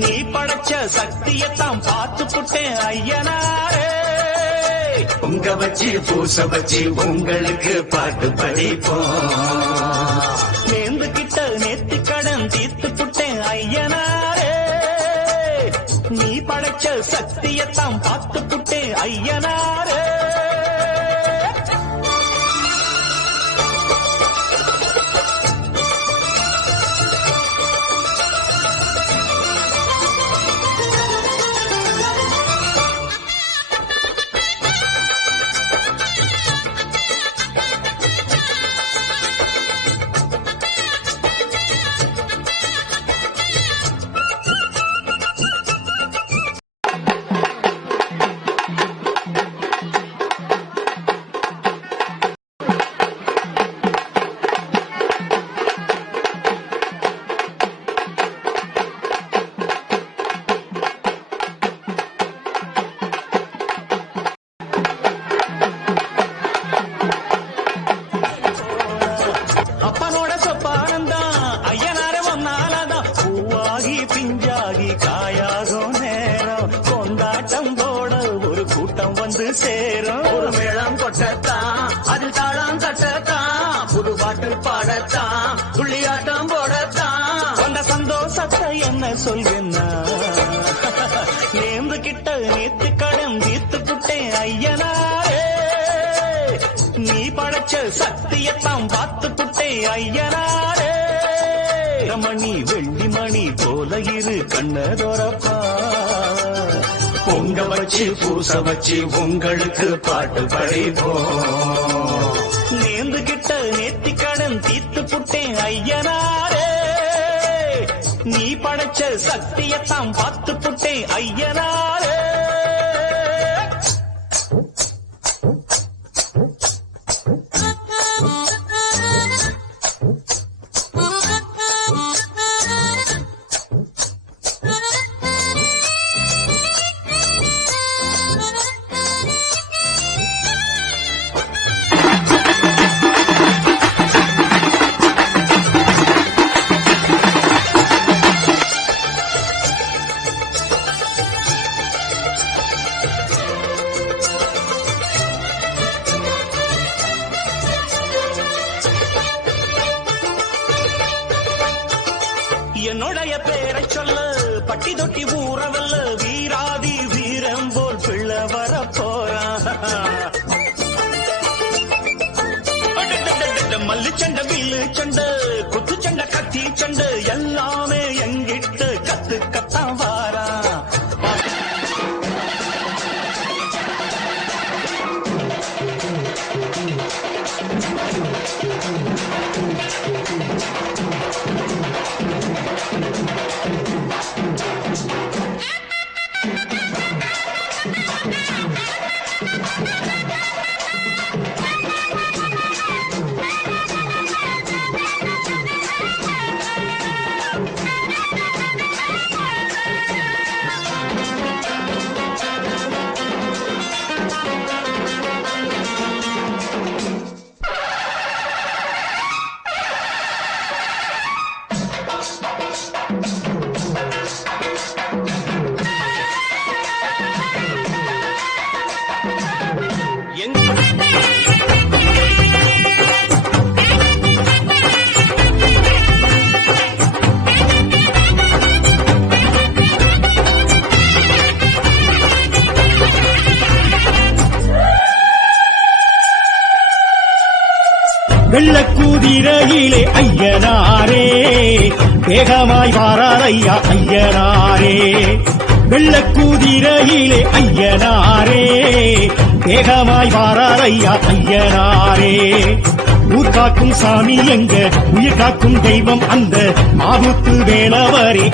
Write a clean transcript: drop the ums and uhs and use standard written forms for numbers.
நீ படைச்ச சக்தியத்தான் பார்த்து புட்டேன் ஐயனாரே. உங்க வச்சு பூச வச்சு உங்களுக்கு பாட்டு படிப்போம். நேர்ந்துகிட்ட நேத்து கடன் தீர்த்து புட்டேன் ஐயனாரே. நீ படைச்ச சக்தியத்தான் பார்த்து புட்டேன் ஐயனாரே. அப்பனோட சொப்பானந்தான் ஐயனார ஒன்னாலதான் பூவாகி பிஞ்சாகி காயாகும் நேரம். கொண்டாட்டம் போட ஒரு கூட்டம் வந்து சேரும். ஒரு மேளம் கொட்டத்தான் அதில் தாளம் தட்டத்தான் புது பாட்டு பாடத்தான் துள்ளியாட்டம் போடத்தான். அந்த சந்தோஷத்தை என்ன சொல்வேன்னா நேர்ந்து கிட்ட நேத்து கடன் தீர்த்து புட்டேன் ஐயனாரே. நீ படைச்ச சக்தியத்தான் பார்த்து புட்டேன் ஐயனாரே. மணி வெள்ளி மணி போல இரு கண்ணதோரப்பா. பொங்க வச்சு பூச வச்சு உங்களுக்கு பாட்டு படிப்போம். நேர்ந்து கிட்ட நேத்தி கடன் தீர்த்து புட்டேன் ஐயனாரே. நீ படைச்ச சக்தியத்தான் பார்த்து புட்டேன் ஐயனாரே. என்னுடைய பேரை சொல்ல பட்டி தொட்டி ஊறவல்ல வீராதி வீரம் போல் பிள்ளை வர போறான். மல்லு சண்டை வில்லு சண்டை குத்து சண்டை கத்தி சண்டை எல்லாமே எங்கிட்ட கத்துக்கத்தான் வாரா. வெள்ளக்கூதிரையிலே ஐயனாரே வேகமாய் வாராரையா ஐயனாரே. வெள்ளக்கூதிரையிலே ஐயனாரே வேகமாய் வாராரையா ஐயனாரே. ஊர் காக்கும் சாமி எங்க உயிர் காக்கும் தெய்வம் அந்த மாவுத்து வேலவரே.